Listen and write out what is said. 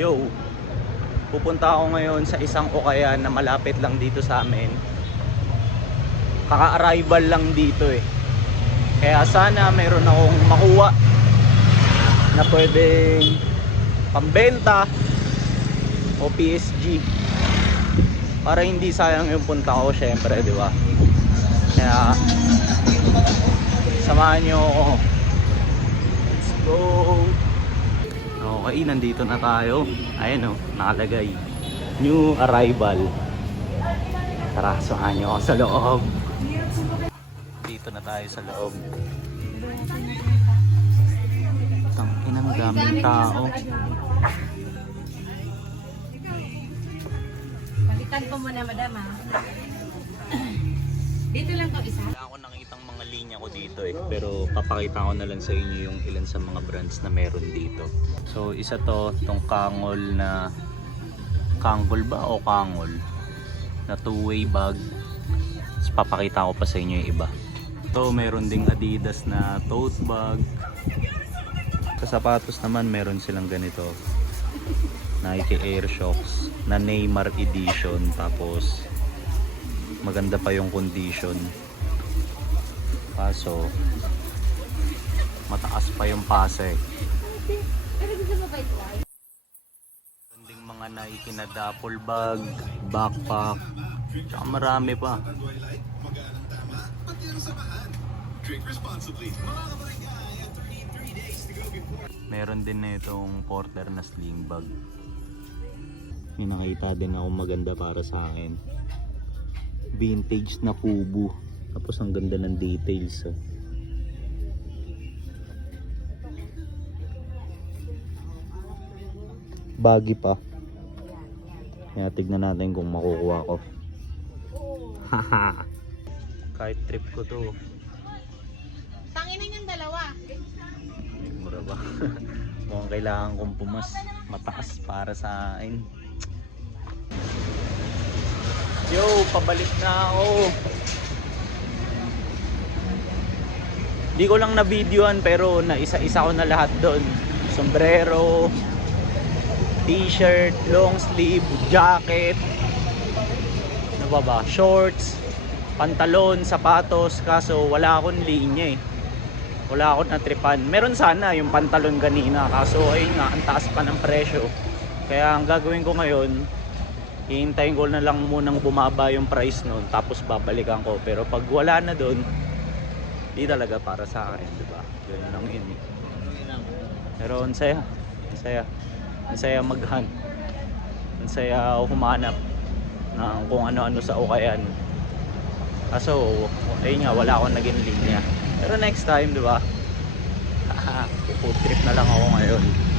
Yo, pupunta ako ngayon sa isang ukayan na malapit lang dito sa amin. Kaka-arrival lang dito eh. Kaya sana mayroon akong makuha na pwedeng pambenta o PSG. Para hindi sayang yung punta ko syempre, di ba? Kaya samahan nyo ako. Let's go! Okay, nandito na tayo. Ayan o, nakalagay new arrival. Tara, samahan nyo ako sa loob. Dito na tayo sa loob. Tanginang daming tao. Palitan ko muna, madam, ha? Dito lang to isa. Wala ako nakitang mga linya ko dito eh. Pero papakita ko na lang sa inyo yung ilan sa mga brands na meron dito. So isa to, tong Kangol na Kangol ba o Kangol na two-way bag. Tapos papakita ko pa sa inyo yung iba. So meron ding Adidas na tote bag. Sa sapatos naman meron silang ganito, Nike Air Shocks na Neymar edition. Tapos maganda pa yung condition, kaso mataas pa yung pase. Meron ding mga Nike na duffel bag, backpack, tsaka marami pa. Meron din na itong porter na sling bag. May nakita din ako maganda para sa akin, vintage na kubo. Tapos ang ganda ng details oh. Baggy pa. Kaya tignan natin kung makukuha ko. Haha. Kahit trip ko to. Tangin yung dalawa. Mura ba? Mukhang kailangan kong pumas mataas para sa akin. Yo, pabalik na ako. Di ko lang na-videoan pero naisa-isa ko na lahat doon. Sombrero, t-shirt, long sleeve, jacket, ano ba? Shorts, pantalon, sapatos. Kaso wala akong linya eh. Wala akong natripan. Meron sana yung pantalon kanina. Kaso ayun nga, ang taas pa ng presyo. Kaya ang gagawin ko ngayon, hihintayin ko na lang munang bumaba yung price nun, tapos babalikan ko. Pero pag wala na doon, di talaga para sa akin, di ba? Ganun lang yun eh. Pero ang saya, ang saya mag-hunt, ang saya humanap ng kung ano-ano sa ukayan. Kaso ayun nga, wala akong naging linya. Pero next time, di ba? Food trip na lang ako ngayon.